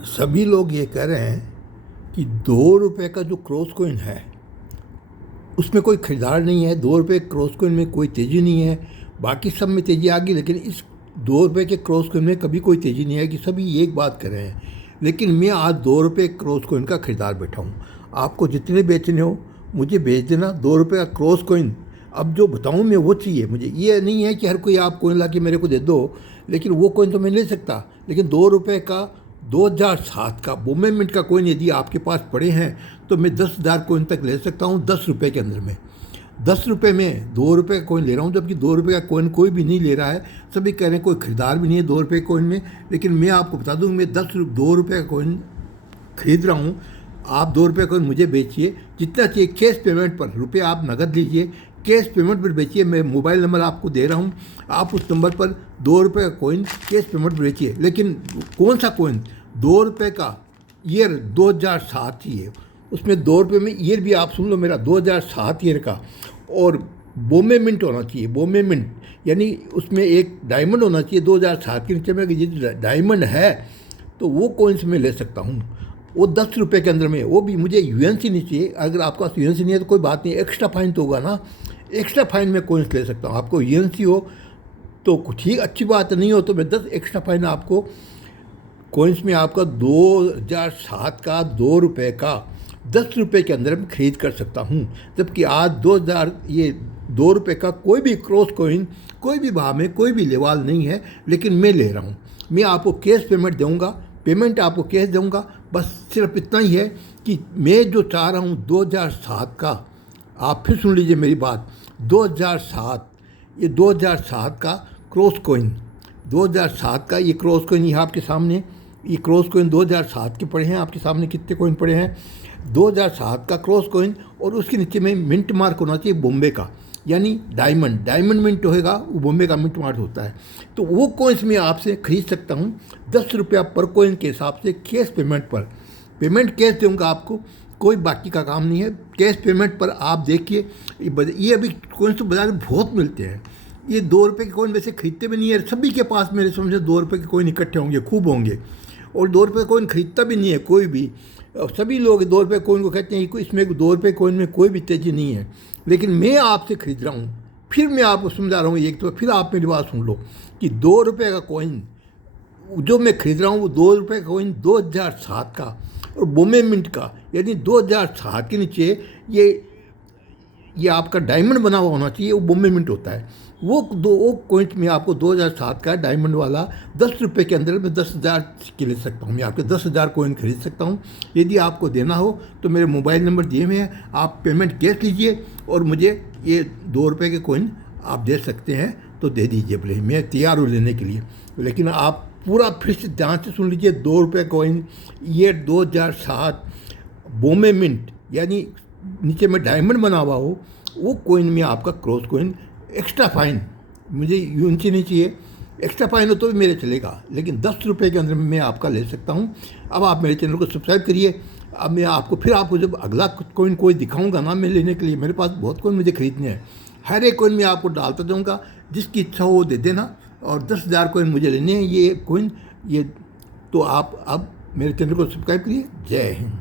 सभी लोग ये कह रहे हैं कि 2 रुपये का जो क्रॉस कॉइन है उसमें कोई खरीदार नहीं है। 2 रुपये क्रॉस कॉइन में कोई तेज़ी नहीं है। बाकी सब में तेज़ी आ गई, लेकिन इस 2 रुपये के क्रॉस कॉइन में कभी कोई तेज़ी नहीं है कि सभी एक बात कर रहे हैं। लेकिन मैं आज 2 रुपये क्रॉस कॉइन का खरीदार बैठा हूँ। आपको जितने बेचने हो मुझे बेच देना। 2 रुपये का क्रॉस कॉइन अब जो बताऊँ मैं वो चाहिए मुझे। ये नहीं है कि हर कोई आप कॉइन ला के मेरे को दे दो, लेकिन वो कॉइन तो मैं ले सकता। लेकिन 2 रुपये का 2007 का बॉम्बे मिंट का कॉइन यदि आपके पास पड़े हैं तो मैं 10,000 कॉइन तक ले सकता हूँ 10 रुपये के अंदर में। 10 रुपये में 2 रुपये का कॉइन ले रहा हूँ, जबकि 2 रुपये का कॉइन कोई भी नहीं ले रहा है। सभी कह रहे हैं कोई खरीदार भी नहीं है 2 रुपये कॉइन में। लेकिन मैं आपको बता दूँ, मैं 2 रुपये का कॉइन खरीद रहा हूँ। आप 2 रुपये कॉइन मुझे बेचिए, जितना चाहिए कैश पेमेंट पर। रुपये आप नकद लीजिए, कैश पेमेंट पर बेचिए। मैं मोबाइल नंबर आपको दे रहा हूँ, आप उस नंबर पर 2 रुपये का कॉइन कैश पेमेंट पर बेचिए। लेकिन कौन सा कॉइन? 2 रुपये का ईयर 2007 ही है। उसमें 2 रुपये में ईयर भी आप सुन लो मेरा, 2007 ईयर का। और बॉम्बे मिंट होना चाहिए, बॉम्बे मिंट, यानी उसमें एक डायमंड होना चाहिए 2007 के नीचे में। यदि डायमंड है तो वो कॉइन्स में ले सकता हूँ, वो 10 रुपये के अंदर में। वो भी मुझे यूएनसी नहीं चाहिए। अगर आपके पास यूएनसी नहीं है तो कोई बात नहीं, एक्स्ट्रा फाइन तो होगा ना। एक्स्ट्रा फाइन में कॉइन्स ले सकता हूँ। आपको यूएनसी हो तो ठीक, अच्छी बात नहीं हो तो मैं 10 एक्स्ट्रा फाइन आपको कॉइन्स में आपका 2007 का 2 रुपये का 10 रुपये के अंदर में खरीद कर सकता हूँ। जबकि आज 2 रुपये का कोई भी क्रॉस कॉइन कोई भी भाव में कोई भी लेवाल नहीं है, लेकिन मैं ले रहा हूँ। मैं आपको कैश पेमेंट दूँगा, पेमेंट आपको कैश दूँगा। बस सिर्फ इतना ही है कि मैं जो चाह रहा हूँ 2007 का, आप फिर सुन लीजिए मेरी बात, 2007, ये 2007 का क्रॉस कॉइन, 2007 का ये क्रॉस कॉइन यहाँ आपके सामने, ये क्रॉस कॉइन 2007 के पड़े हैं आपके सामने। कितने कॉइन पड़े हैं? 2007 का क्रॉस कॉइन। और उसके नीचे में मिंट मार्क होना चाहिए बॉम्बे का, यानी डायमंड मिंट होएगा, वो बॉम्बे का मिंट मार्क होता है। तो वो कॉइन्स मैं आपसे खरीद सकता हूँ 10 रुपया पर कॉइन के हिसाब से, कैश पेमेंट पर। पेमेंट कैश दूँगा आपको, कोई बाकी का काम नहीं है। कैश पेमेंट पर आप देखिए, ये अभी कॉइन्स तो बाजार में बहुत मिलते हैं। ये 2 रुपये के कॉइन वैसे खरीदते भी नहीं है सभी के पास। मेरे समझ 2 रुपये के कॉइन इकट्ठे होंगे, खूब होंगे। और 2 रुपये कॉइन खरीदता भी नहीं है कोई भी। सभी लोग 2 रुपये कॉइन को कहते हैं कि इसमें 2 रुपये कॉइन में कोई भी तेज़ी नहीं है। लेकिन मैं आपसे खरीद रहा हूँ, फिर मैं आपको समझा रहा हूँ एक तो, फिर आप मेरी बात सुन लो कि 2 रुपये का कॉइन जो मैं खरीद रहा हूँ वो 2 रुपये का कॉइन 2007 का और बॉम्बे मिंट का, यानी 2007 के नीचे ये आपका डायमंड बना हुआ होना चाहिए, वो बॉम्बे मिंट होता है। वो कॉइन्स में आपको 2007 का डायमंड वाला 10 रुपये के अंदर में 10,000 के ले सकता हूँ। मैं आपके 10,000 कॉइन खरीद सकता हूँ। यदि आपको देना हो तो मेरे मोबाइल नंबर दिए हुए हैं, आप पेमेंट कैश लीजिए और मुझे ये 2 रुपये के कॉइन आप दे सकते हैं तो दे दीजिए भले, मैं तैयार हूँ लेने के लिए। लेकिन आप पूरा फिर से ध्यान से सुन लीजिए, 2 रुपये कॉइन ये 2007 बॉम्बे मिंट, यानी नीचे में डायमंड बना हुआ हो, वो कॉइन में आपका क्रॉस कॉइन। एक्स्ट्रा फाइन मुझे यूनिटी नहीं चाहिए, एक्स्ट्रा फाइन हो तो भी मेरे चलेगा, लेकिन 10 रुपये के अंदर में मैं आपका ले सकता हूँ। अब आप मेरे चैनल को सब्सक्राइब करिए। अब मैं आपको फिर आपको जब अगला कॉइन कोई दिखाऊंगा ना मैं लेने के लिए, मेरे पास बहुत कॉइन मुझे खरीदने हैं। हर एक कॉइन में आपको डालता जाऊँगा, जिसकी इच्छा हो वो दे देना। और 10,000 कॉइन मुझे लेने हैं ये कॉइन। ये तो आप अब मेरे चैनल को सब्सक्राइब करिए। जय हिंद।